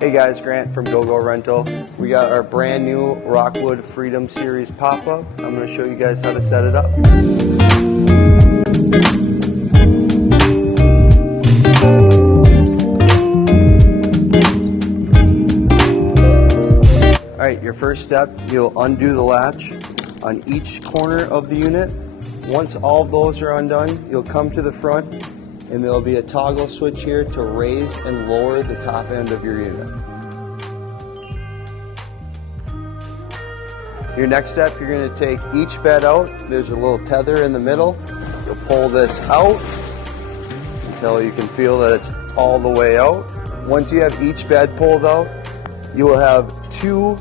Hey guys, Grant from GoGo Rental. We got our brand new Rockwood Freedom Series pop-up. I'm going to show you guys how to set it up. Alright, your first step, you'll undo the latch on each corner of the unit. Once all of those are undone, you'll come to the front and there'll be a toggle switch here to raise and lower the top end of your unit. Your next step, you're going to take each bed out. There's a little tether in the middle. You'll pull this out until you can feel that it's all the way out. Once you have each bed pulled out, you will have two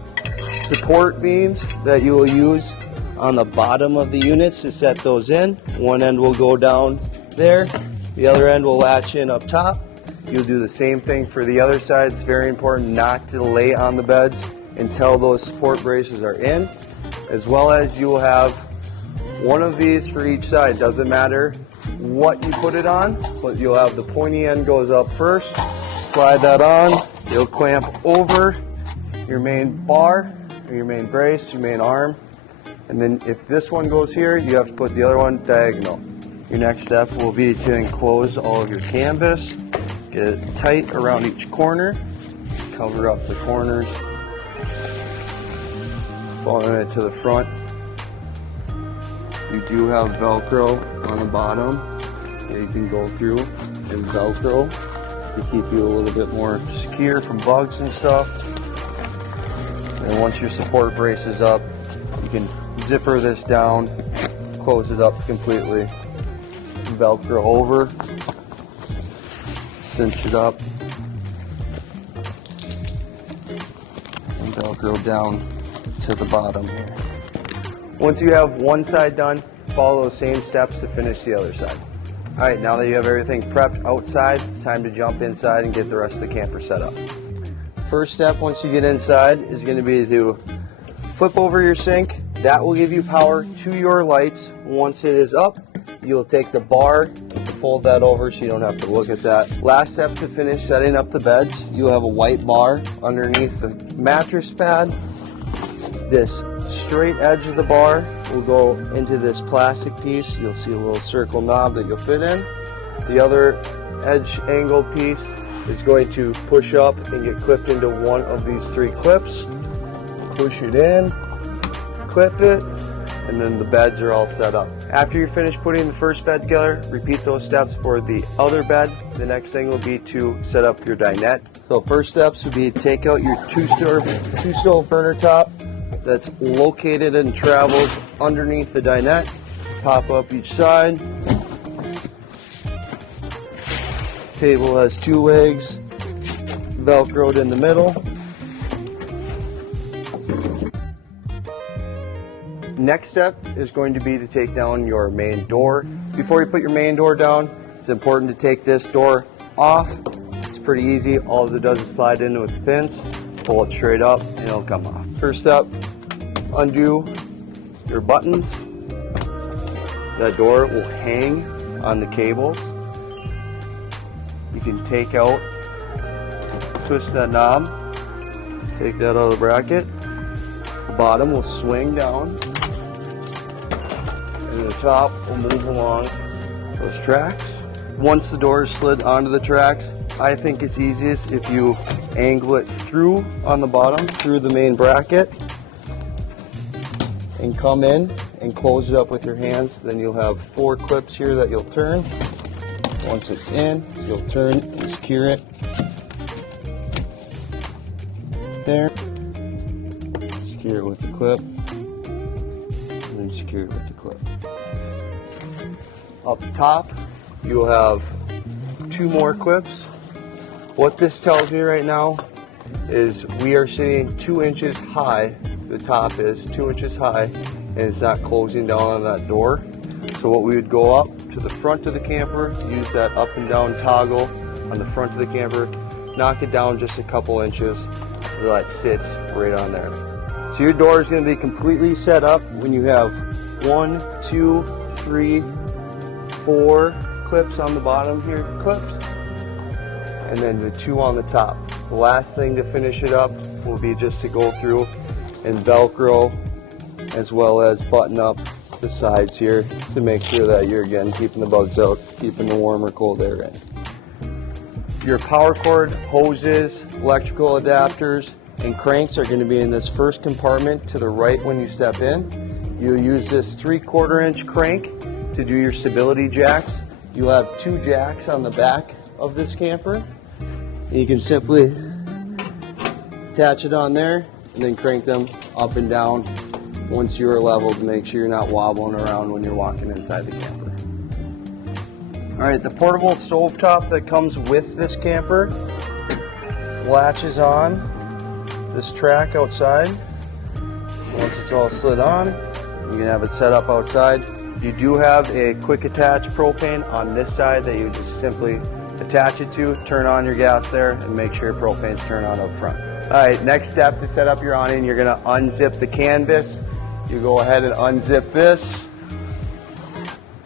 support beams that you will use on the bottom of the units to set those in. One end will go down there. The other end will latch in up top. You'll do the same thing for the other side. It's very important not to lay on the beds until those support braces are in, as well as you will have one of these for each side. Doesn't matter what you put it on, but you'll have the pointy end goes up first. Slide that on. You'll clamp over your main bar, or your main brace, your main arm, and then if this one goes here, you have to put the other one diagonal. Your next step will be to enclose all of your canvas, get it tight around each corner, cover up the corners, following it to the front. You do have Velcro on the bottom that you can go through and Velcro to keep you a little bit more secure from bugs and stuff. And once your support brace is up, you can zipper this down, close it up completely. Velcro over, cinch it up, and Velcro down to the bottom here. Once you have one side done, follow those same steps to finish the other side. Alright, now that you have everything prepped outside, it's time to jump inside and get the rest of the camper set up. First step once you get inside is going to be to flip over your sink. That will give you power to your lights. Once it is up, you'll take the bar, fold that over so you don't have to look at that. Last step to finish setting up the beds, you'll have a white bar underneath the mattress pad. This straight edge of the bar will go into this plastic piece. You'll see a little circle knob that you'll fit in. The other edge angled piece is going to push up and get clipped into one of these three clips. Push it in, clip it, and then the beds are all set up. After you're finished putting the first bed together, repeat those steps for the other bed. The next thing will be to set up your dinette. So first steps would be to take out your two stove burner top that's located and travels underneath the dinette. Pop up each side. Table has two legs, Velcroed in the middle. Next step is going to be to take down your main door. Before you put your main door down, it's important to take this door off. It's pretty easy. All it does is slide in with the pins, pull it straight up, and it'll come off. First step, undo your buttons. That door will hang on the cables. You can take out, twist that knob, take that out of the bracket. The bottom will swing down. And the top will move along those tracks. Once the door is slid onto the tracks, I think it's easiest if you angle it through on the bottom, through the main bracket, and come in and close it up with your hands. Then you'll have four clips here that you'll turn. Once it's in, you'll turn and secure it there. Secure it with the clip, and then secure it with the clip. Up top, you'll have two more clips. What this tells me right now is we are sitting 2 inches high. The top is 2 inches high, and it's not closing down on that door. So what we would go up to the front of the camper, use that up and down toggle on the front of the camper, knock it down just a couple inches so that sits right on there. So your door is going to be completely set up when you have 1, 2, 3, 4 clips on the bottom here, clipped, and then the 2 on the top. The last thing to finish it up will be just to go through and Velcro as well as button up the sides here to make sure that you're, again, keeping the bugs out, keeping the warm or cold air in. Your power cord, hoses, electrical adapters, and cranks are going to be in this first compartment to the right when you step in. You'll use this 3/4 inch crank to do your stability jacks. You'll have 2 jacks on the back of this camper. You can simply attach it on there and then crank them up and down once you're level to make sure you're not wobbling around when you're walking inside the camper. Alright, the portable stovetop that comes with this camper latches on this track outside. Once it's all slid on, you can have it set up outside. You do have a quick attach propane on this side that you just simply attach it to, turn on your gas there, and make sure your propane's turned on up front. Alright, next step to set up your awning, you're going to unzip the canvas. You go ahead and unzip this.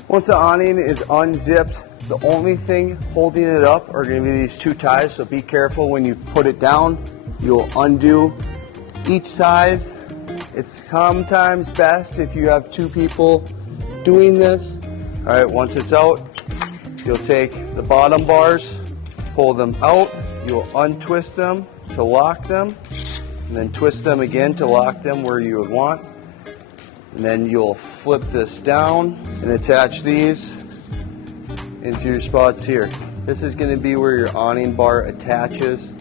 Once the awning is unzipped, the only thing holding it up are going to be these 2 ties, so be careful when you put it down. You'll undo each side. It's sometimes best if you have 2 people doing this. Alright, once it's out, you'll take the bottom bars, pull them out, you'll untwist them to lock them, and then twist them again to lock them where you would want. And then you'll flip this down and attach these into your spots here. This is going to be where your awning bar attaches,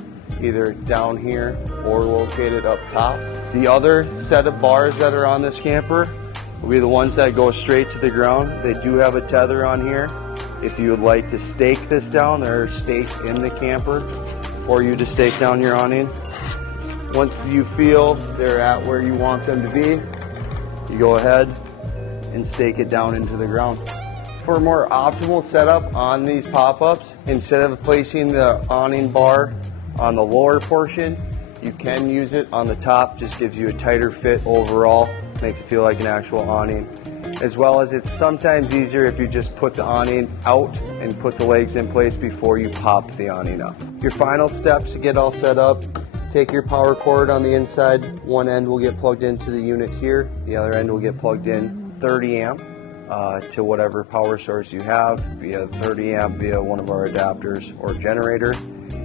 either down here or located up top. The other set of bars that are on this camper will be the ones that go straight to the ground. They do have a tether on here. If you would like to stake this down, there are stakes in the camper for you to stake down your awning. Once you feel they're at where you want them to be, you go ahead and stake it down into the ground. For a more optimal setup on these pop-ups, instead of placing the awning bar on the lower portion, you can use it on the top. Just gives you a tighter fit overall, makes it feel like an actual awning. As well as it's sometimes easier if you just put the awning out and put the legs in place before you pop the awning up. Your final steps to get all set up: take your power cord on the inside. One end will get plugged into the unit here. The other end will get plugged in 30 amp to whatever power source you have, via 30 amp, via one of our adapters or generator.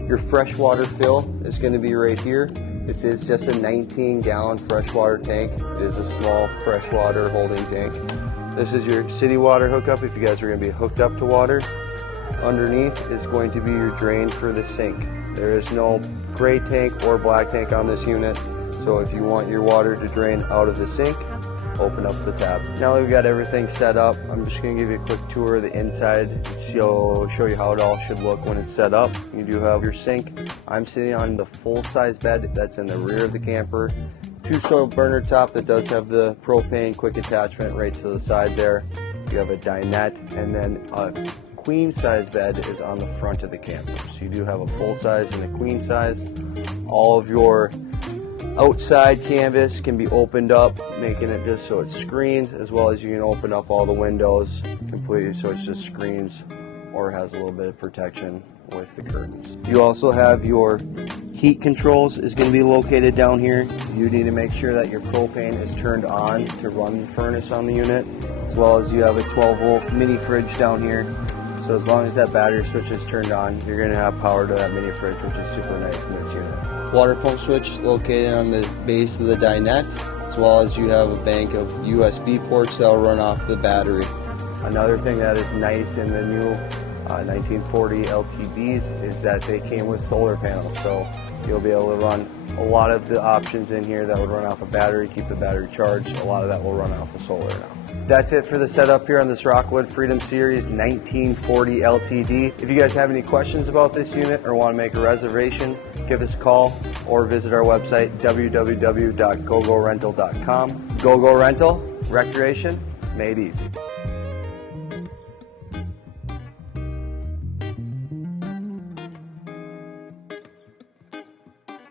Your freshwater fill is going to be right here. This is just a 19-gallon freshwater tank. It is a small freshwater holding tank. This is your city water hookup if you guys are going to be hooked up to water. Underneath is going to be your drain for the sink. There is no gray tank or black tank on this unit, so if you want your water to drain out of the sink, open up the tab. Now that we've got everything set up, I'm just going to give you a quick tour of the inside and show you how it all should look when it's set up. You do have your sink. I'm sitting on the full-size bed that's in the rear of the camper. 2-stove burner top that does have the propane quick attachment right to the side there. You have a dinette, and then a queen-size bed is on the front of the camper. So you do have a full-size and a queen-size. All of your outside canvas can be opened up, making it just so it's screened, as well as you can open up all the windows completely so it's just screens or has a little bit of protection with the curtains. You also have your heat controls is going to be located down here. You need to make sure that your propane is turned on to run the furnace on the unit, as well as you have a 12-volt mini fridge down here. So as long as that battery switch is turned on, you're going to have power to that mini fridge, which is super nice in this unit. Water pump switch located on the base of the dinette, as well as you have a bank of USB ports that will run off the battery. Another thing that is nice in the new 1940 LTDs is that they came with solar panels, so you'll be able to run a lot of the options in here that would run off a battery, keep the battery charged. A lot of that will run off of solar now. That's it for the setup here on this Rockwood Freedom Series 1940 LTD. If you guys have any questions about this unit or want to make a reservation, give us a call or visit our website www.gogorental.com. GoGo Rental, recreation made easy.